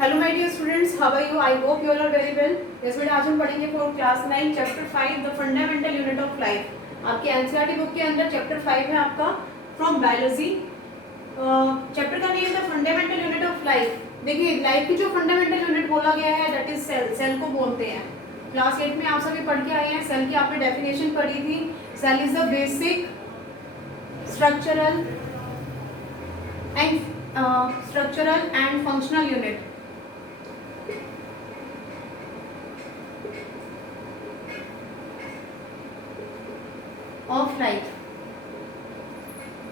Hello my dear students, how are you? I hope you all are very well. Yes बेटा, आज हम पढ़ेंगे for class 9 chapter 5 the fundamental unit of life. आपके NCERT book के अंदर chapter 5 है आपका फ्रॉम बायोलॉजी। चैप्टर का नेम है the fundamental unit of life. देखिए, लाइफ की जो फंडामेंटल यूनिट बोला गया है दैट इज सेल। सेल को बोलते हैं। क्लास 8 में आप सभी पढ़ के आए हैं। सेल की आपने डेफिनेशन पढ़ी थी। Cell is the basic structural and functional unit of life.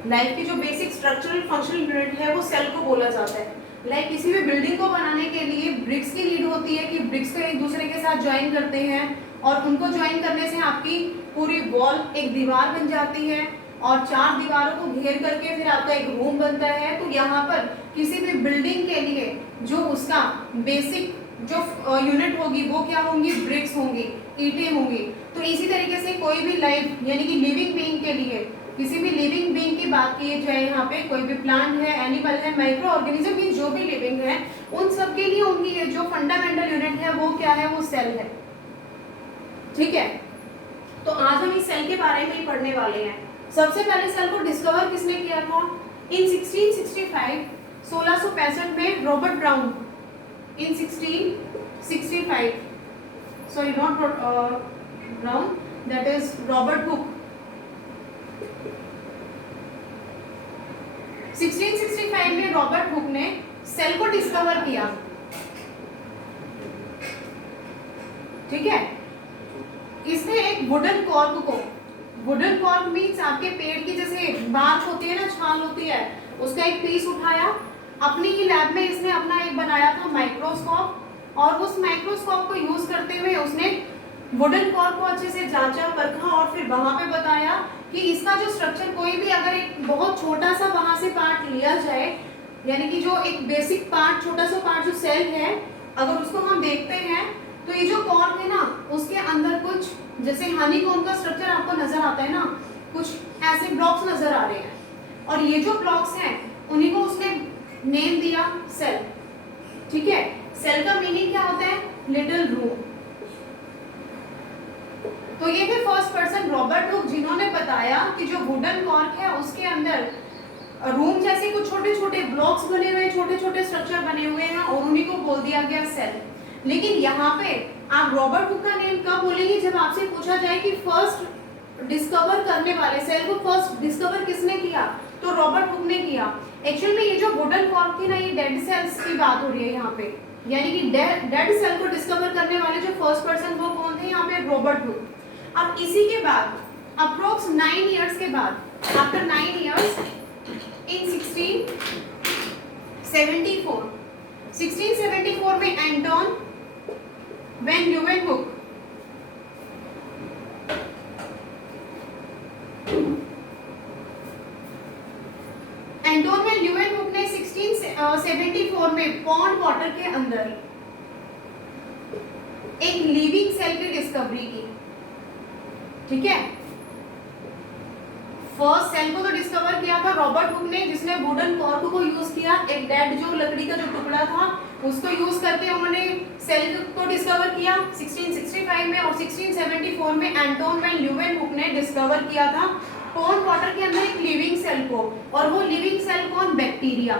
Life की जो बेसिक स्ट्रक्चरल फंक्शनल यूनिट है वो सेल को बोला जाता है। लाइक किसी भी बिल्डिंग को बनाने के लिए ब्रिक्स की नीड होती है कि ब्रिक्स को एक दूसरे के साथ ज्वाइन करते हैं और उनको ज्वाइन करने से आपकी पूरी वॉल एक दीवार बन जाती है और 4 दीवारों को घेर करके फिर आपका एक रूम बनता है। तो यहाँ पर किसी भी बिल्डिंग के लिए जो उसका बेसिक जो यूनिट होगी वो क्या होंगी? ब्रिक्स होंगी, ईंटें होंगी। तो इसी तरीके से कोई भी लाइफ यानी कि लिविंग बीइंग के लिए, किसी भी लिविंग बीइंग की बात की जाए, यहाँ पे कोई भी प्लांट है, एनिमल है, माइक्रो ऑर्गेनिज्म की जो भी लिविंग है, उन सब के लिए उनकी जो फंडामेंटल यूनिट है वो क्या है? वो सेल है। ठीक है, तो आज हम इस सेल के बारे में ही पढ़ने वाले हैं। सबसे पहले सेल को डिस्कवर किसने किया था? इन 1665 1665 में Robert brown. In 1665 sorry not Brown, that is Robert Hooke। 1665 में रॉबर्ट हुक ने सेल को डिस्कवर किया। ठीक है, इसने एक वुडन कॉर्क को, वुडन कॉर्क मीन्स आपके पेड़ की जैसे बार्क होती है ना, छाल होती है, उसका एक पीस उठाया। अपनी ही लैब में इसने अपना एक बनाया था माइक्रोस्कोप और उस माइक्रोस्कोप को यूज करते हुए उसने वुडन कॉर्क को अच्छे से जांचा, परखा और फिर वहां पे बताया कि इसका जो स्ट्रक्चर, कोई भी अगर एक बहुत छोटा सा वहां से पार्ट लिया जाए, यानी कि जो एक बेसिक पार्ट, छोटा सा पार्ट जो सेल है, अगर उसको हम देखते हैं तो ये जो कॉर्क है ना, उसके अंदर कुछ जैसे हनीकॉम्ब का स्ट्रक्चर आपको नजर आता है ना, कुछ ऐसे ब्लॉक्स नजर आ रहे हैं और ये जो ब्लॉक्स हैं उन्हीं को उसने नेम दिया सेल। ठीक है, सेल का मीनिंग क्या होता है? Little room. तो ये थे फर्स्ट पर्सन रॉबर्ट हुक, जिन्होंने बताया कि जो वुडन कॉर्क है उसके अंदर रूम जैसे कुछ छोटे छोटे ब्लॉक्स बने हुए, छोटे छोटे स्ट्रक्चर बने हुए हैं और उन्हीं को बोल दिया गया सेल। लेकिन यहाँ पे आप रॉबर्ट हुक का नेम कब बोलेंगे? जब आपसे पूछा जाए कि फर्स्ट डिस्कवर करने वाले, सेल को फर्स्ट डिस्कवर किसने किया? तो रॉबर्ट हुक ने किया। एक्चुअल में ये जो वुडन कॉर्क थी ना, ये डेड सेल्स की बात हो रही है यहाँ पे, यानी कि डेड सेल को डिस्कवर करने वाले जो फर्स्ट पर्सन वो कौन थे? यहाँ पे रॉबर्ट हुक। अब इसी के बाद अप्रोक्स 9 इयर्स के बाद, आफ्टर 9 इयर्स इन 1674 में एंटोन वैन ल्यूवेनहुक ने 1674 में पॉन्ड वाटर के अंदर एक लिविंग सेल की डिस्कवरी की। ठीक है, फर्स्ट सेल को तो डिस्कवर किया था रॉबर्ट हुक ने, जिसने वुडन कॉर्क को यूज किया, एक डेड जो लकड़ी का जो टुकड़ा था उसको यूज करके उन्होंने सेल को डिस्कवर किया 1665 में। और 1674 में एंटोन वैन ल्यूवेनहुक ने डिस्कवर किया था पॉन्ड वाटर के अंदर एक लिविंग सेल को, और वो लिविंग सेल कौन? बैक्टीरिया।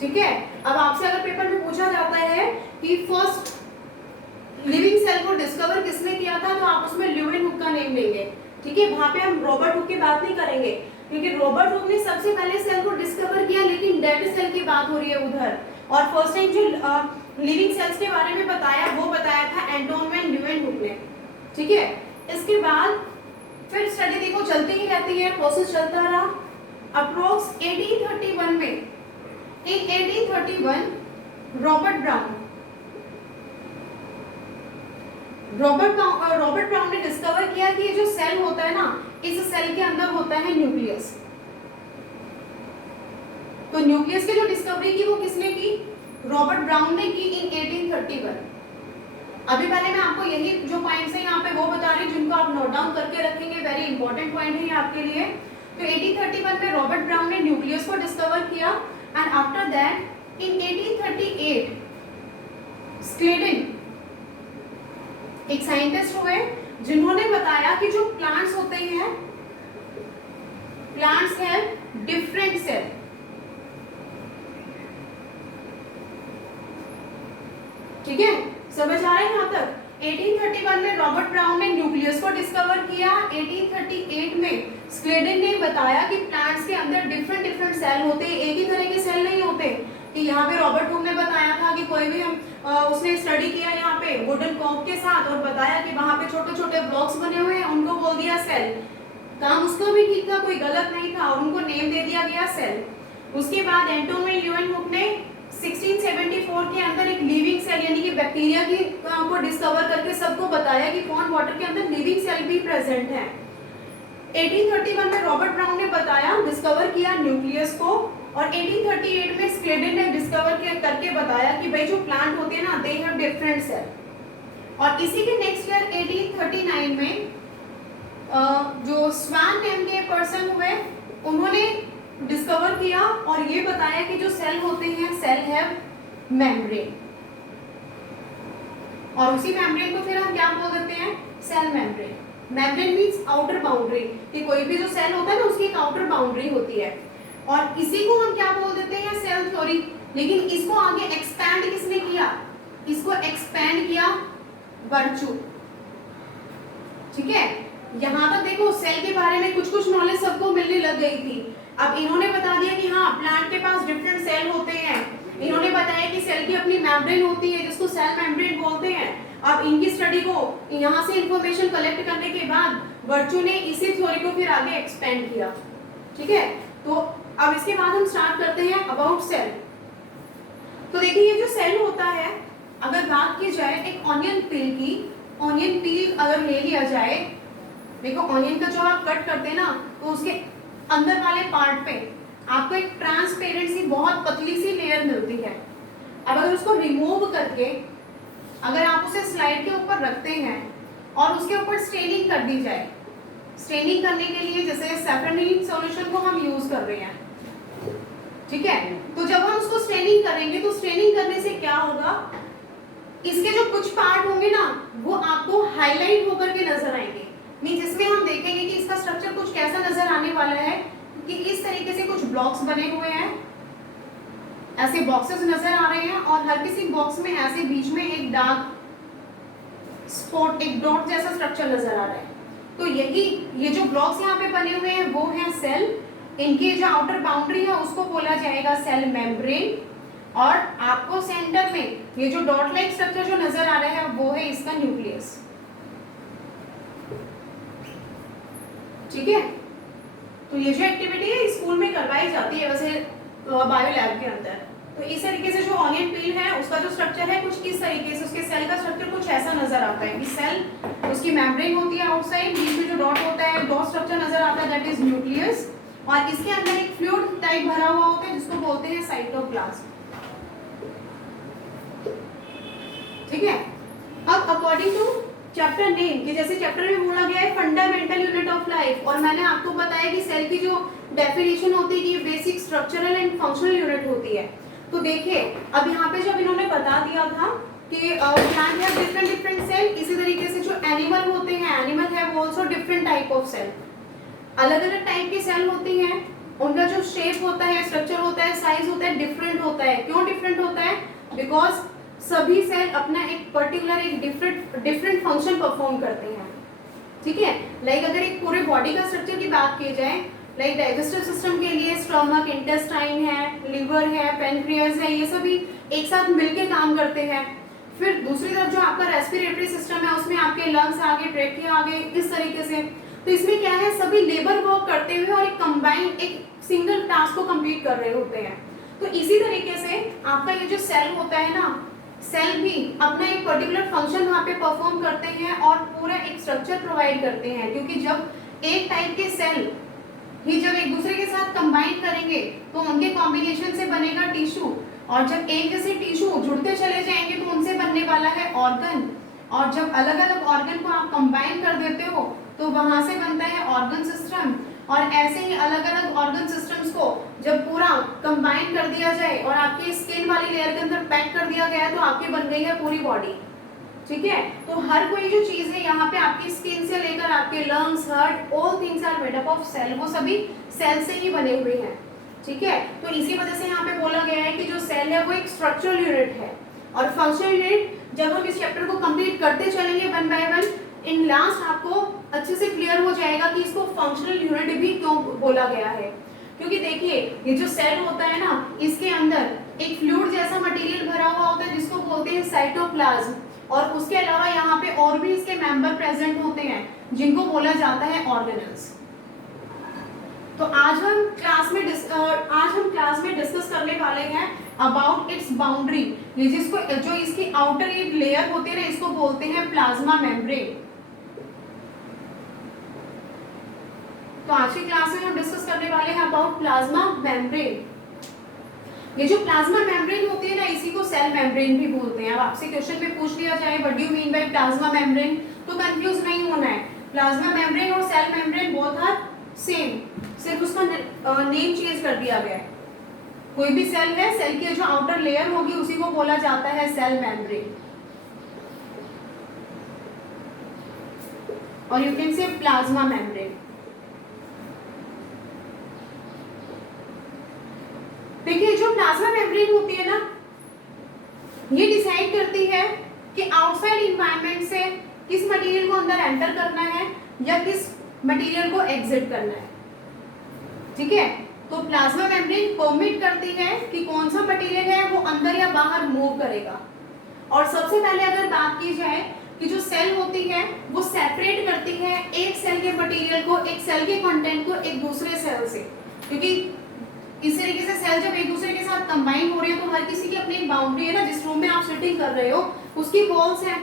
ठीक है, अब आपसे अगर पेपर में पूछा जाता है कि फर्स्ट लिविंग सेल को डिस्कवर किसने किया था, तो आप उसमें ल्यूवेनहुक का नेम लेंगे। ठीक है, वहां पे हम रॉबर्ट हुक की बात नहीं करेंगे क्योंकि रॉबर्ट हुक ने सबसे पहले सेल को डिस्कवर किया, लेकिन डेड सेल की बात हो रही है उधर। और फर्स्ट टाइम जो लिविंग सेल्स के बारे में बताया वो बताया था एंटोन वैन ल्यूवेनहुक ने। ठीक है, इसके बाद फिर स्टडी देखो चलती ही रहती है, प्रोसेस चलता रहा। अप्रोक्स 1831 में, इन 1831 रॉबर्ट ब्राउन ने डिस्कवर किया कि ये जो सेल होता है ना, इस सेल के अंदर होता है न्यूक्लियस। तो न्यूक्लियस की जो डिस्कवरी की वो किसने की? रॉबर्ट ब्राउन ने की इन 1831। अभी पहले मैं आपको यही जो पॉइंट्स है यहाँ पे वो बता रही हूँ, जिनको आप नोट डाउन करके रखेंगे, वेरी इंपॉर्टेंट पॉइंट है ये आपके लिए। तो 1831 में रॉबर्ट ब्राउन ने न्यूक्लियस को डिस्कवर किया। And after that in 1838 Schleiden एक साइंटिस्ट हुए जिन्होंने बताया कि जो प्लांट्स होते हैं, प्लांट्स हैव डिफरेंट सेल। ठीक है, समझ आ रहा है यहाँ तक? 1831 में रॉबर्ट ब्राउन ने न्यूक्लियस को डिस्कवर किया। 1838 में स्क्लेडन ने बताया कि प्लांट्स के अंदर डिफरेंट सेल होते हैं, एक ही तरह के सेल नहीं होते। कि यहाँ पे रॉबर्ट हुक ने बताया था कि कोई भी उसने स्टडी किया यहाँ पे वुडन कॉर्क के साथ और बताया कि वहाँ पे छोटे छोटे ब्लॉक्स बने हुए हैं, उनको बोल दिया सेल। काम उसका भी ठीक था, कोई गलत नहीं था, और उनको नेम दे दिया गया सेल। उसके बाद एंटोनी ल्यूएन हुक ने 1674 के अंदर एक लिविंग सेल यानी कि बैक्टीरिया की को डिस्कवर करके सबको बताया कि पॉन्ड वाटर के अंदर लिविंग सेल भी प्रेजेंट है। 1831 में रॉबर्ट ब्राउन ने बताया, डिस्कवर किया न्यूक्लियस को, और 1838 में स्क्लेडन ने डिस्कवर करके बताया कि भाई जो प्लांट होते हैं ना, दे हैव डिफरेंट सेल। और इसी के नेक्स्ट ईयर 1839 में जो स्वान नेम के पर्सन हुए, उन्होंने डिस्कवर किया और ये बताया कि जो सेल होते हैं, सेल हैव मेम्ब्रेन, और उसी मेम्ब्रेन को फिर हम क्या बोल देते हैं? Cell membrane. Membrane means outer boundary, कि कोई भी जो सेल होता है ना, उसकी एक आउटर बाउंड्री होती है, और इसी को हम क्या बोल देते हैं? Cell theory. लेकिन इसको आगे एक्सपैंड किसने किया? इसको एक्सपैंड किया बर्चू। ठीक है, यहाँ तक देखो सेल के बारे में कुछ कुछ नॉलेज सबको मिलने लग गई थी। अब इन्होंने बता दिया कि हाँ, प्लांट के पास डिफरेंट सेल होते हैं। इन्होंने बताया कि सेल की अपनी मेम्ब्रेन होती है जिसको सेल मेम्ब्रेन बोलते हैं। अब इनकी स्टडी को यहाँ से इंफॉर्मेशन कलेक्ट करने के बाद बर्चू ने इसी थ्योरी को फिर आगे एक्सपेंड किया। ठीक है, तो अब इसके बाद हम स्टार्ट करते हैं अबाउट सेल। तो देखिए, ये जो सेल होता है, अगर बात की जाए एक ऑनियन पील की, ऑनियन पील अगर ले लिया जाए, देखो ऑनियन का जो आप कट करते हैं ना, तो उसके अंदर वाले पार्ट पे आपको एक ट्रांसपेरेंट सी बहुत पतली सी लेयर मिलती है। अब अगर उसको रिमूव करके अगर आप उसे स्लाइड के ऊपर रखते हैं और उसके ऊपर स्टेनिंग कर दी जाए, स्टेनिंग करने के लिए जैसे सैफरनीन सॉल्यूशन को हम यूज कर रहे हैं, ठीक है, तो जब हम उसको स्टेनिंग करेंगे तो स्टेनिंग करने से क्या होगा, इसके जो कुछ पार्ट होंगे ना, वो आपको हाईलाइट होकर के नजर आएंगे। नहीं, जिसमें हम देखेंगे कि इसका स्ट्रक्चर कुछ कैसा नजर आने वाला है कि इस तरीके से कुछ ब्लॉक्स बने हुए हैं, ऐसे बॉक्सेस नजर आ रहे हैं, और हर किसी बॉक्स में ऐसे बीच में एक डार्क स्पॉट, एक डॉट जैसा स्ट्रक्चर नजर आ रहा है। तो ये जो ब्लॉक्स यहाँ पे बने हुए हैं वो हैं सेल। इनकी जो आउटर बाउंड्री है उसको बोला जाएगा सेल मेम्ब्रेन, और आपको सेंटर में ये जो डॉट लाइक स्ट्रक्चर जो नजर आ रहा है वो है इसका न्यूक्लियस। ठीक है, तो ये जो एक्टिविटी है स्कूल में करवाई जाती है वैसे बायो लैब के अंदर। तो इस तरीके से जो ऑनियन पील है उसका जो स्ट्रक्चर है कुछ इस तरीके से, उसके सेल का स्ट्रक्चर कुछ ऐसा नजर आता है कि सेल, उसकी मेम्ब्रेन होती है आउटसाइड, बीच में जो डॉट होता है, डॉट स्ट्रक्चर नजर आता है, दैट इज न्यूक्लियस, और इसके अंदर एक फ्लूइड टाइप भरा हुआ होता है जिसको बोलते हैं साइटोप्लाज्म। ठीक है, अब अकॉर्डिंग टू चैप्टर नेम, कि जैसे चैप्टर में बोला गया है फंडामेंटल यूनिट ऑफ लाइफ, और मैंने आपको बताया कि सेल की जो डेफिनेशन होती है कि basic structural and functional unit होती है। तो देखिए, अब यहाँ पे जब इन्होंने बता दिया था कि प्लांट हैव डिफरेंट सेल, इसी तरीके से जो एनिमल होते हैं, animal have also different type of cell. अलग अलग टाइप के सेल होती हैं, उनका जो शेप होता है, स्ट्रक्चर होता है, साइज होता है, डिफरेंट होता है। क्यों डिफरेंट होता है? बिकॉज सभी सेल अपना एक पर्टिकुलर एक डिफरेंट फंक्शन परफॉर्म करते हैं। ठीक है, लाइक अगर एक पूरे बॉडी का स्ट्रक्चर की बात की जाए, लाइक डाइजेस्टिव सिस्टम के लिए स्टमक, इंटेस्टाइन है, लिवर है, पैनक्रियाज है, ये सभी एक साथ मिलके काम करते हैं। फिर दूसरी तरफ जो आपका रेस्पिरेटरी सिस्टम है उसमें आपके लंग्स आगे, ट्रेकिया आगे, इस तरीके से। तो इसमें क्या है, सभी लेबर वर्क करते हुए और एक कंबाइंड एक सिंगल टास्क को कंप्लीट कर रहे होते हैं। तो इसी तरीके से आपका ये जो सेल होता है ना, सेल भी अपना एक पर्टिकुलर फंक्शन वहाँ पे परफॉर्म करते हैं और पूरा एक स्ट्रक्चर प्रोवाइड करते हैं, क्योंकि जब एक टाइप के सेल ही जब एक दूसरे के साथ कंबाइन करेंगे तो उनके कॉम्बिनेशन से बनेगा टिश्यू, और जब एक जैसे टिश्यू जुड़ते चले जाएंगे तो उनसे बनने वाला है ऑर्गन, और जब अलग अलग ऑर्गन को आप कंबाइन कर देते हो तो वहां से बनता है ऑर्गन सिस्टम। और ऐसे ही अलग अलग ऑर्गन सिस्टम्स को जब पूरा कंबाइन कर दिया जाए और आपके स्किन वाली लेयर के अंदर पैक कर दिया गया तो आपकी बन गई है पूरी बॉडी। ठीक है, तो हर कोई जो चीज है यहाँ पे आपकी स्किन से लेकर आपके lungs, heart, all things are made up of cell, वो सभी सेल से ही बने हुए हैं। ठीक है, तो इसी वजह से यहाँ पे बोला गया है कि जो सेल है वो एक स्ट्रक्चरल यूनिट है। और फंक्शनल यूनिट जब हम इस चैप्टर को कंप्लीट करते चलेंगे one by one, in last आपको अच्छे से क्लियर हो जाएगा कि इसको फंक्शनल यूनिट भी क्यों बोला गया है। क्योंकि देखिए ये जो सेल होता है ना, इसके अंदर एक फ्लूइड जैसा मटेरियल भरा हुआ होता है जिसको बोलते हैं साइटोप्लाज्म, और उसके अलावा यहाँ पे और भी इसके मेंबर प्रेजेंट होते हैं जिनको बोला जाता है ऑर्गेनल्स। तो आज हम क्लास में डिस्कस करने वाले हैं अबाउट इट्स बाउंड्री। ये जिसको जो इसकी आउटर लेयर होती है ना, इसको बोलते हैं प्लाज्मा मेम्ब्रेन। तो आज की क्लास में हम डिस्कस करने वाले हैं अबाउट प्लाज्मा मेम्ब्रेन। ये जो प्लाज्मा मेम्ब्रेन होती है ना, इसी को सेल मेम्ब्रेन भी बोलते हैं। अब आपसे क्वेश्चन में पूछ लिया जाए what do you mean by plasma membrane, तो कंफ्यूज नहीं होना है। प्लाज्मा मेम्ब्रेन और cell membrane both are same, सिर्फ उसका नेम चेंज कर दिया गया है। कोई भी सेल है, सेल की जो आउटर लेयर होगी उसी को बोला जाता है सेल मेम्ब्रेन, और you can say plasma membrane. देखिए जो प्लाज्मा मेम्ब्रेन होती है ना, ये डिसाइड करती है कि आउटसाइड इन्वायरमेंट से किस मटेरियल को अंदर एंटर करना है या किस मटेरियल को एग्जिट करना है। ठीक है, तो प्लाज्मा मेम्ब्रेन परमिट करती है कि कौन सा मटेरियल है वो अंदर या बाहर मूव करेगा। और सबसे पहले अगर बात की जाए कि जो सेल होती है वो सेपरेट करती है एक सेल के मटेरियल को, एक सेल के कंटेंट को एक दूसरे सेल से, क्योंकि इस तरीके से सेल जब एक दूसरे के साथ कंबाइन हो रहे हैं तो हर किसी की अपनी एक बाउंड्री है ना। जिस रूम में आप सिटिंग कर रहे हो उसकी वॉल्स हैं,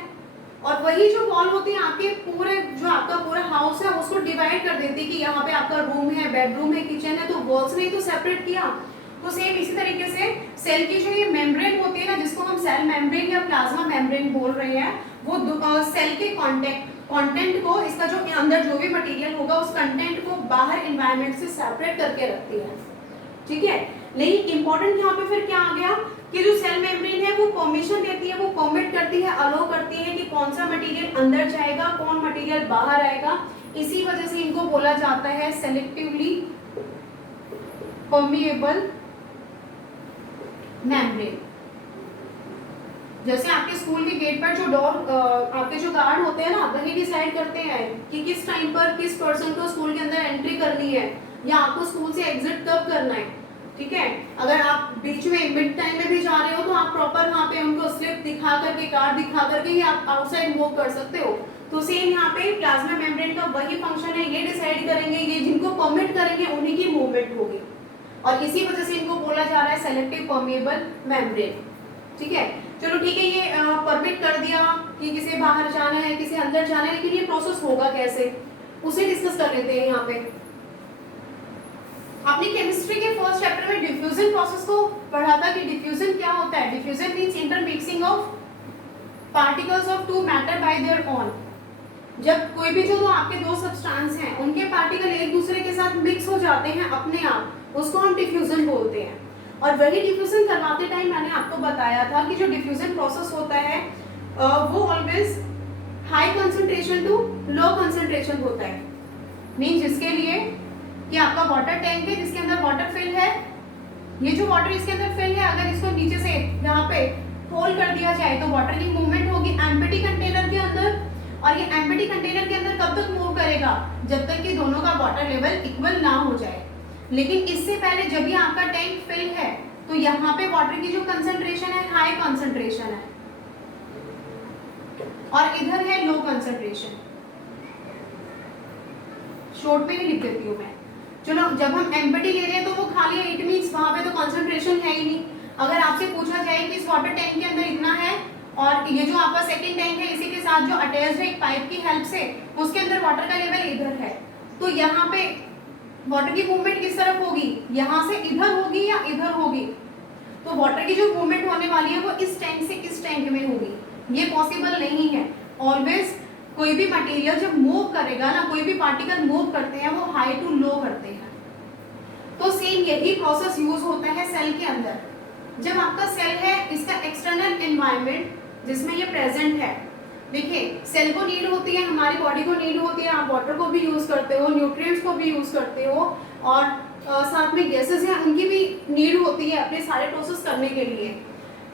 और वही जो वॉल होती है आपके पूरे जो आपका पूरा हाउस है उसको डिवाइड कर देती है कि यहाँ पे आपका रूम है, बेडरूम है, किचन है, तो वॉल्स ने तो सेपरेट किया। तो सेम इसी तरीके से सेल की जो ये मेम्ब्रेन होती है ना, जिसको हम सेल मेम्ब्रेन या प्लाज्मा मेम्ब्रेन बोल रहे हैं, वो सेल के कंटेंट को, इसका जो अंदर जो भी मटेरियल होगा उस कंटेंट को बाहर एनवायरनमेंट से सेपरेट करके रखती है। ठीक है, लेकिन इंपॉर्टेंट यहाँ पे फिर क्या आ गया कि जो सेल मेम्ब्रेन है वो परमिशन देती है, वो परमिट करती है, अलाउ करती है कि कौन सा मटेरियल अंदर जाएगा, कौन मटेरियल बाहर आएगा। इसी वजह से इनको बोला जाता है सेलेक्टिवली परमिएबल मेम्ब्रेन। जैसे आपके स्कूल के गेट पर जो डोर आपके जो गार्ड होते हैं ना, वही डिसाइड करते हैं कि किस टाइम पर किस पर्सन को स्कूल के अंदर एंट्री करनी है या आपको स्कूल से एग्जिट कब करना है। ठीक है, अगर आप बीच में मिड टाइम में भी जा रहे हो तो आप प्रॉपर वहाँ पे उनको स्लिप दिखा करके, कार्ड दिखा करके ही आप आउटसाइड मूव कर सकते हो। तो सेम यहाँ पे प्लाज्मा मेम्ब्रेन का वही फंक्शन है, ये डिसाइड करेंगे, ये जिनको परमिट करेंगे उन्हीं की मूवमेंट होगी, और इसी वजह से इनको बोला जा रहा है सेलेक्टिव परमिएबल मेम्ब्रेन। ठीक है, चलो ठीक है, ये परमिट कर दिया कि किसे बाहर जाना है, किसे अंदर जाना है, लेकिन ये प्रोसेस होगा कैसे उसे डिस्कस कर लेते हैं। यहाँ पे आपने केमिस्ट्री के फर्स्ट चैप्टर में डिफ्यूजन प्रोसेस को पढ़ा था कि डिफ्यूजन क्या होता है। Diffusion means intermixing of particles of two matter by their own. जब कोई भी जो दो आपके दो सब्सटेंस हैं उनके पार्टिकल एक दूसरे के साथ मिक्स हो जाते हैं अपने आप, उसको हम डिफ्यूजन बोलते हैं। और वही डिफ्यूजन करवाते टाइम मैंने आपको बताया था कि जो डिफ्यूजन प्रोसेस होता है वो always high concentration to low concentration होता है। मीन जिसके लिए कि आपका वाटर टैंक है जिसके अंदर वाटर फिल है, ये जो वाटर इसके अंदर फिल है, अगर इसको नीचे से यहाँ पे होल कर दिया जाए तो वाटर की मूवमेंट होगी एम्प्टी कंटेनर के अंदर, और ये एम्प्टी कंटेनर के अंदर कब तक मूव करेगा, जब तक कि दोनों का वाटर लेवल इक्वल ना हो जाए। लेकिन इससे पहले जब भी आपका टैंक फिल है तो यहाँ पे वाटर की जो कंसंट्रेशन है हाई कंसंट्रेशन है, और इधर है लो कंसंट्रेशन। शॉर्ट में ही लिख देती हूँ मैं। चलो, जब हम एम्प्टी ले रहे हैं तो वो खाली है, इट मींस वहां पे तो कंसंट्रेशन है ही नहीं। अगर आपसे पूछा जाए कि इस वाटर टैंक के अंदर इतना है और ये जो आपका सेकंड टैंक है इसी के साथ जो अटैच्ड है एक पाइप की हेल्प से, उसके अंदर वाटर का लेवल इधर है, तो यहाँ पे वाटर की मूवमेंट किस तरफ होगी, यहाँ से इधर होगी या इधर होगी। तो वाटर की जो मूवमेंट होने वाली है वो इस टैंक से इस टैंक में होगी, ये पॉसिबल नहीं है। ऑलवेज कोई भी मटेरियल जब मूव करेगा ना, कोई भी पार्टिकल मूव करते हैं वो हाई टू लो करते हैं। तो सेम यही प्रोसेस यूज होता है सेल के अंदर। जब आपका सेल है, इसका एक्सटर्नल एनवायरनमेंट जिसमें ये प्रेजेंट है, देखिए सेल को नीड होती है, हमारी बॉडी को नीड होती है, आप वाटर को भी यूज करते हो, न्यूट्रिएंट्स को भी यूज करते हो, और साथ में गैसेस हैं उनकी भी नीड होती है अपने सारे प्रोसेस करने के लिए।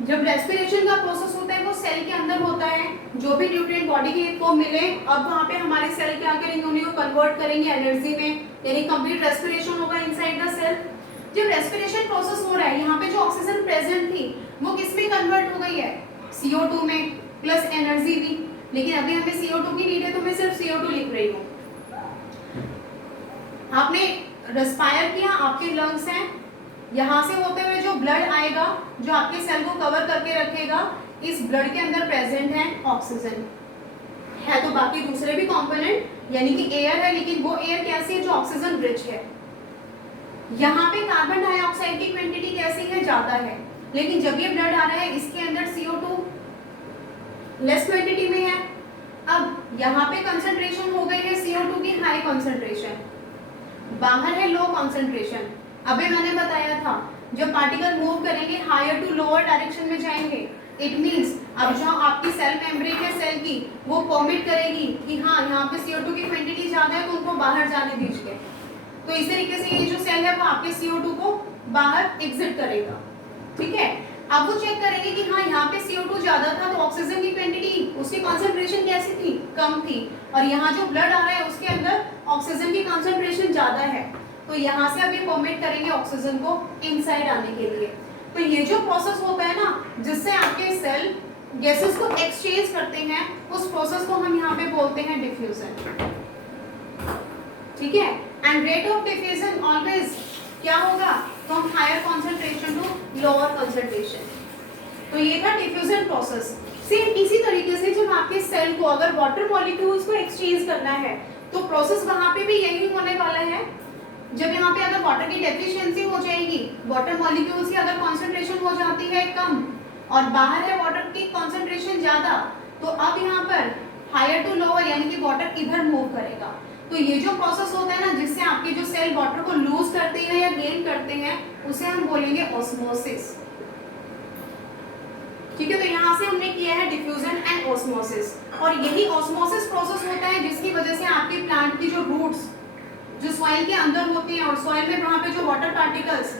जब रेस्पिरेशन का प्रोसेस होता है वो सेल के अंदर होता है, जो भी न्यूट्रिएंट बॉडी के को मिले, अब वहाँ पे हमारे सेल क्या करेंगे, उन्हें कन्वर्ट करेंगे एनर्जी में, यानी कंप्लीट रेस्पिरेशन होगा इनसाइड द सेल। जब रेस्पिरेशन प्रोसेस हो रहा है, यहाँ पे जो ऑक्सीजन प्रेजेंट थी वो किस में कन्वर्ट हो गई है, CO2 में, प्लस एनर्जी भी। लेकिन अभी हमें CO2 की नीड है तो मैं सिर्फ CO2 लिख रही हूँ। आपने रेस्पायर किया, आपके लंग्स हैं, यहाँ से होते हुए जो ब्लड आएगा जो आपके सेल को कवर करके रखेगा, इस ब्लड के अंदर प्रेजेंट है ऑक्सीजन है, तो बाकी दूसरे भी कंपोनेंट यानी कि एयर है, लेकिन वो एयर कैसी है, जो ऑक्सीजन रिच है। यहाँ पे कार्बन डाइऑक्साइड की क्वांटिटी कैसी है, ज्यादा है, लेकिन जब ये ब्लड आ रहा है इसके अंदर CO2 लेस क्वांटिटी में है। अब यहाँ पे कंसंट्रेशन हो गई है CO2 की हाई कंसंट्रेशन, बाहर है लो कंसंट्रेशन। अभी मैंने बताया था जब पार्टिकल मूव करेंगे हायर टू लोअर डायरेक्शन में जाएंगे, इट मींस अब जो आपकी सेल मेम्ब्रेन है सेल की, वो परमिट करेगी कि हाँ यहाँ पे CO2 की क्वांटिटी ज्यादा है तो उनको बाहर जाने दीजिए। तो इस तरीके से ये जो सेल है वो आपके CO2 को बाहर एग्जिट करेगा, ठीक है। अब वो चेक करेंगे कि हाँ यहाँ पे CO2 ज्यादा था तो ऑक्सीजन की क्वांटिटी, उसकी कॉन्सेंट्रेशन कैसी थी, कम थी, और यहाँ जो ब्लड आ रहा है उसके अंदर ऑक्सीजन की कॉन्सेंट्रेशन ज्यादा है, तो यहाँ से अब ये परमिट करेंगे ऑक्सीजन को इनसाइड आने के लिए। तो ये जो प्रोसेस होता है ना, जिससे आपके सेल गैसेस को एक्सचेंज करते हैं, उस प्रोसेस को हम यहाँ पे बोलते हैं डिफ्यूजन, ठीक है। And rate of diffusion always क्या होगा, from higher concentration to lower concentration. तो ये था डिफ्यूजन प्रोसेस। सेम इसी तरीके से जब आपके सेल को अगर वाटर मॉलिक्यूल्स को एक्सचेंज करना है तो प्रोसेस वहां पे भी यही होने वाला है। जब यहाँ पे अगर वाटर की डेफिशिएंसी हो जाएगी, वाटर मॉलिक्यूल्स की अगर कॉन्सेंट्रेशन हो जाती है कम और बाहर है वाटर की कॉन्सेंट्रेशन ज्यादा, तो अब यहाँ पर हायर टू लोअर यानी कि वाटर इधर मूव करेगा। तो ये जो प्रोसेस होता है ना, जिससे आपके जो सेल वाटर को लूज करते हैं या गेन करते हैं, उसे हम बोलेंगे ऑस्मोसिस, ठीक है। तो यहाँ से हमने किया है डिफ्यूजन एंड ऑस्मोसिस, और यही ऑस्मोसिस प्रोसेस होता है जिसकी वजह से आपके प्लांट की जो रूट्स जो सॉइल के अंदर होती हैं, और सॉइल में वहाँ पे जो वाटर पार्टिकल्स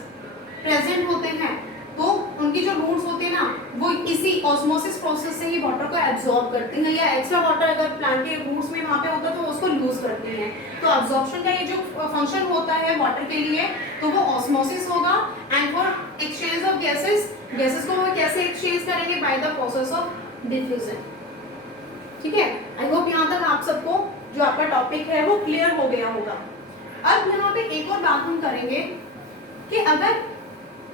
प्रेजेंट होते हैं, तो उनकी जो रूट्स होती है ना, वो इसी ऑस्मोसिस प्रोसेस से ही वाटर को एब्जॉर्ब करती हैं, या एक्स्ट्रा वाटर अगर प्लांट के रूट्स में वहाँ पे होता है तो उसको लूज करती हैं। तो एब्जॉर्प्शन का ये जो फंक्शन होता है वाटर के लिए, तो वो ऑस्मोसिस होगा। And for exchange of gases, gases को वो कैसे एक्सचेंज करेंगे, by the process of diffusion, ठीक है। आई होप यहाँ तक आप सबको जो आपका टॉपिक है वो क्लियर हो गया होगा। अब यहाँ पे एक और बात हम करेंगे कि अगर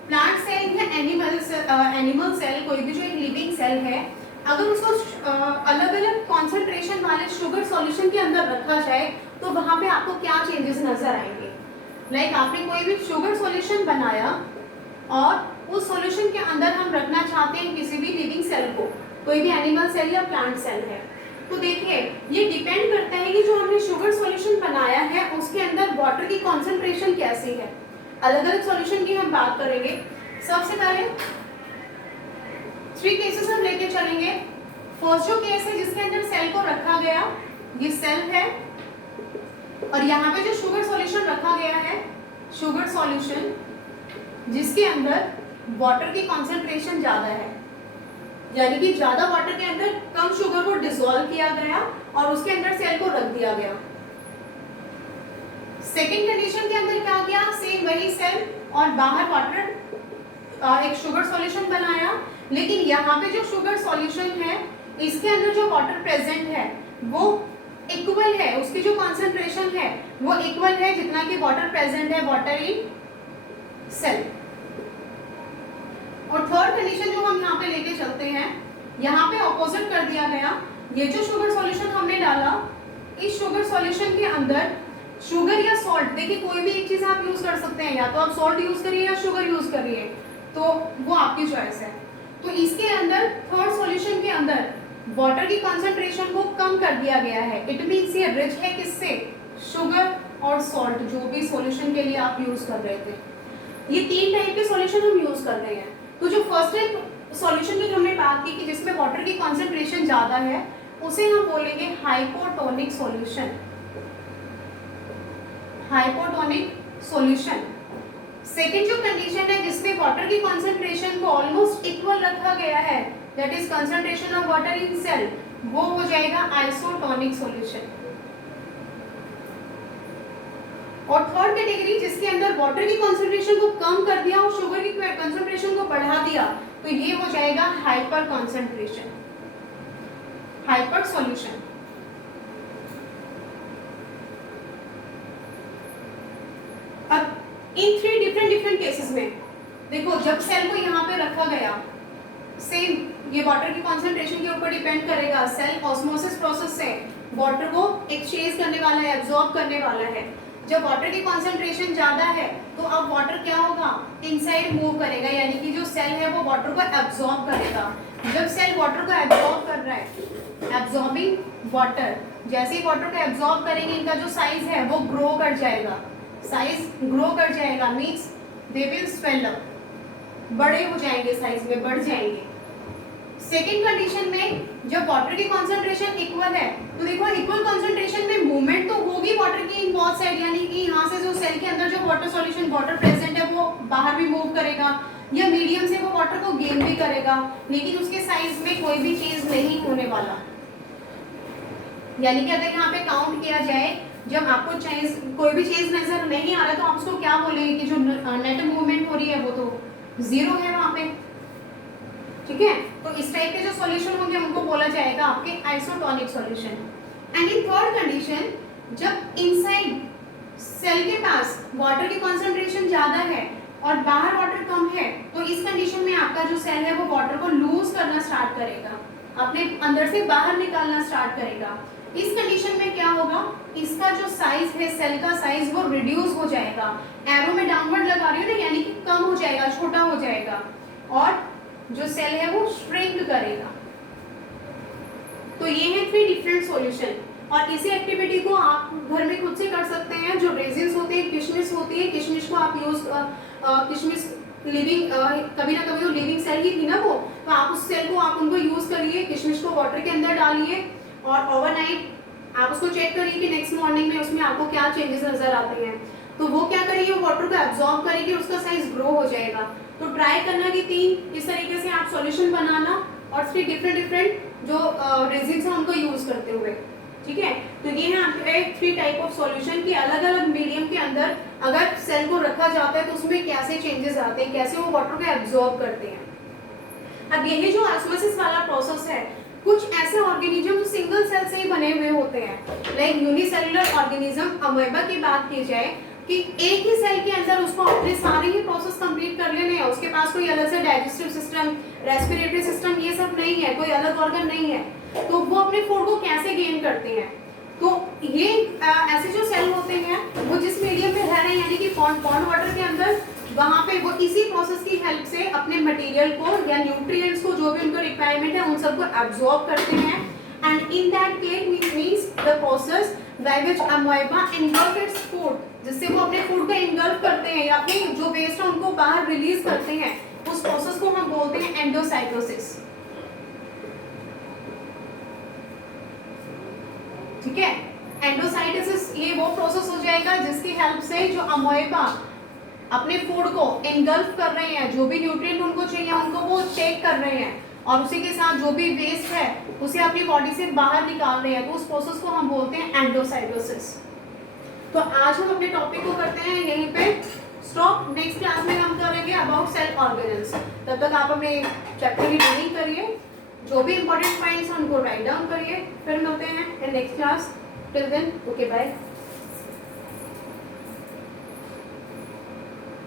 प्लांट सेल या एनिमल सेल, कोई भी जो एक लिविंग सेल है, अगर उसको अलग अलग कॉन्सेंट्रेशन वाले शुगर सॉल्यूशन के अंदर रखा जाए तो वहाँ पे आपको क्या चेंजेस नजर आएंगे। लाइक आपने कोई भी शुगर सॉल्यूशन बनाया और उस सॉल्यूशन के अंदर हम रखना चाहते हैं किसी भी लिविंग सेल को, कोई भी एनिमल सेल या प्लांट सेल है, तो देखिए ये डिपेंड करता है कि जो हमने शुगर सॉल्यूशन बनाया है उसके अंदर वाटर की कॉन्सेंट्रेशन कैसी है। अलग अलग सॉल्यूशन की हम बात करेंगे। सबसे पहले 3 केसेस हम लेके चलेंगे। फर्स्ट जो केस है जिसके अंदर सेल को रखा गया, ये सेल है और यहाँ पे जो शुगर सॉल्यूशन रखा गया है, शुगर सॉल्यूशन जिसके अंदर वाटर की कॉन्सेंट्रेशन ज्यादा है, यानी कि ज्यादा वाटर के अंदर कम शुगर को डिसॉल्व किया गया और उसके अंदर सेल को रख दिया गया। सेकेंड कंडीशन के अंदर क्या किया, सेम वही सेल और बाहर वाटर एक शुगर सॉल्यूशन बनाया, लेकिन यहाँ पे जो शुगर सॉल्यूशन है इसके अंदर जो वाटर प्रेजेंट है वो इक्वल है, उसकी जो कॉन्सेंट्रेशन है वो इक्वल है जितना कि वाटर प्रेजेंट है वाटर इन सेल। और थर्ड कंडीशन जो हम यहाँ पे लेके चलते हैं, यहाँ पे ऑपोजिट कर दिया गया। ये जो शुगर सॉल्यूशन हमने डाला, इस शुगर सॉल्यूशन के अंदर शुगर या सॉल्ट, देखिए कोई भी एक चीज आप यूज कर सकते हैं, या तो आप सॉल्ट यूज करिए या शुगर यूज करिए, तो वो आपकी चॉइस है। तो इसके अंदर थर्ड सॉल्यूशन के अंदर वाटर की कॉन्सेंट्रेशन को कम कर दिया गया है। इट मीन्स ये रिच है किससे, शुगर और सॉल्ट, जो भी सॉल्यूशन के लिए आप यूज कर रहे थे। ये 3 टाइप के सॉल्यूशन हम यूज कर रहे हैं। तो जो फर्स्ट टाइप सॉल्यूशन की हमने बात की कि जिसमें वाटर की कॉन्सेंट्रेशन ज्यादा है, उसे हम बोलेंगे hypotonic solution. Hypotonic solution. Second जो कंडीशन है जिसमें वाटर की कॉन्सेंट्रेशन को ऑलमोस्ट इक्वल रखा गया है, that is concentration of water in cell, वो हो जाएगा आइसोटोनिक सॉल्यूशन। और थर्ड कैटेगरी जिसके अंदर वाटर की कॉन्सेंट्रेशन को कम कर दिया और शुगर की कॉन्सेंट्रेशन को बढ़ा दिया, तो ये हो जाएगा हाइपर कॉन्सेंट्रेशन, हाइपर सॉल्यूशन। अब इन 3 डिफरेंट केसेस में देखो, जब सेल को यहाँ पे रखा गया, सेम ये वाटर की कॉन्सेंट्रेशन के ऊपर डिपेंड करेगा। सेल ऑस्मोसिस प्रोसेस से वाटर को एक्सचेंज करने वाला है, एब्जॉर्ब करने वाला है। जब वाटर की कॉन्सेंट्रेशन ज्यादा है तो अब वाटर क्या होगा, इनसाइड मूव करेगा, यानी कि जो सेल है वो वाटर को एब्जॉर्ब करेगा। जब सेल वाटर को एब्जॉर्ब कर रहा है, एब्जॉर्बिंग वाटर, जैसे ही वाटर को एब्जॉर्ब करेंगे इनका जो साइज है वो ग्रो कर जाएगा, साइज ग्रो कर जाएगा, means they will swell up, बड़े हो जाएंगे, साइज में बढ़ जाएंगे। सेकेंड कंडीशन में जब वाटर की कॉन्सेंट्रेशन इक्वल है, तो देखो इक्वल कॉन्सेंट्रेशन में मूवमेंट तो होगी वाटर की इन बोथ साइड, यानी कि यहाँ से जो सेल के अंदर जो वाटर सॉल्यूशन वाटर प्रेजेंट है वो बाहर भी मूव करेगा, या मीडियम से वो वाटर को गेन भी करेगा, लेकिन उसके साइज में कोई भी चेंज नहीं होने वाला। यानी कि अगर यहाँ पे काउंट किया जाए, जब आपको चेंज कोई भी चेंज नजर नहीं आ रहा, तो आप उसको क्या बोलेंगे कि जो नेट मूवमेंट हो रही है वो तो जीरो है वहां पे, ठीक है। तो इस टाइप के जो सॉल्यूशन होंगे उनको बोला जाएगा आपके isotonic solution. And in third condition, जब इनसाइड सेल के पास वाटर की कॉन्सेंट्रेशन ज्यादा है और बाहर वाटर कम है, तो इस कंडीशन में आपका जो सेल है वो वाटर को लूज करना स्टार्ट करेगा, अपने अंदर से बाहर निकालना स्टार्ट करेगा। इस कंडीशन में क्या होगा, इसका जो साइज है सेल का साइज वो रिड्यूस हो जाएगा। एरो में डाउनवर्ड लगा रही हूँ ना, यानी कि कम हो जाएगा, छोटा हो जाएगा, और जो सेल है वो श्रिंक करेगा। तो ये है 3 डिफरेंट सॉल्यूशन, और इसी एक्टिविटी को आप घर में खुद से कर सकते हैं। जो रेजिन्स होते हैं, किशमिश होती है, किशमिश को आप यूज किशमिश लिविंग कभी ना कभी वो लिविंग सेल ही थी ना वो, तो आप उस सेल को आप उनको यूज करिए, किशमिश को वाटर के अंदर डालिए और ओवरनाइट आप उसको चेक करिए कि नेक्स्ट मॉर्निंग में उसमें आपको क्या चेंजेस नजर आते हैं। तो वो क्या करेगी, वो वाटर को एब्जॉर्ब करेगी, उसका साइज ग्रो हो जाएगा। तो ट्राई करना कि 3 इस तरीके से आप सॉल्यूशन बनाना, और 3 डिफरेंट जो रेजिन्स हैं उनको यूज करते हुए, ठीक है। तो ये है आपके 3 टाइप ऑफ सॉल्यूशन की अलग अलग मीडियम के अंदर अगर सेल को रखा जाता है तो उसमें कैसे चेंजेस आते हैं, कैसे वो वाटर को एब्जॉर्ब करते हैं। अब यही जो ऑस्मोसिस वाला प्रोसेस है, कुछ ऐसे ऑर्गेनिज्म जो सिंगल सेल से ही बने हुए होते हैं, लाइक यूनिसेलुलर ऑर्गेनिज्म, अमीबा की बात की जाए कि एक ही सेल के अंदर उसको अपने सारे ही प्रोसेस कंप्लीट कर लेने हैं, उसके पास कोई अलग से डाइजेस्टिव सिस्टम, रेस्पिरेटरी सिस्टम ये सब नहीं है, कोई अलग ऑर्गन नहीं है, तो वो अपने फूड को कैसे गेन करते हैं। तो ये ऐसे जो सेल होते हैं वो जिस मीडियम में रह रहे हैं, यानी कि पॉन्ड वाटर के अंदर, वहां पे वो इसी प्रोसेस की हेल्प से अपने मटेरियल को या न्यूट्रिएंट्स को जो भी उनको रिक्वायरमेंट है उन सबको एब्जॉर्ब करते हैं। And in that case means the process by which amoeba engulf its food, जिससे वो अपने फूड को engulf करते हैं या अपने जो वेस्ट है उनको बाहर रिलीज करते हैं, उस प्रोसेस को हम बोलते हैं एंडोसाइटोसिस, ठीक है। एंडोसाइटोसिस ये वो प्रोसेस हो जाएगा जिसकी हेल्प से जो अमीबा अपने फूड को engulf कर रहे हैं, जो भी न्यूट्रिएंट उनको चाहिए उनको वो टेक कर रहे हैं, और उसी के साथ जो भी वेस्ट है उसे अपनी बॉडी से बाहर निकाल रहे हैं, तो उस प्रोसेस को हम बोलते हैं एंडोसाइटोसिस। तो आज हम अपने टॉपिक को करते हैं यहीं पे स्टॉप। नेक्स्ट क्लास में हम करेंगे अबाउट सेल ऑर्गेनेल्स। तब तक आप अपने चैप्टर की रीडिंग करिए, जो भी इंपॉर्टेंट पॉइंट्स हैं उनको राइट डाउन करिए, फिर मिलते हैं in next class. Till then okay bye.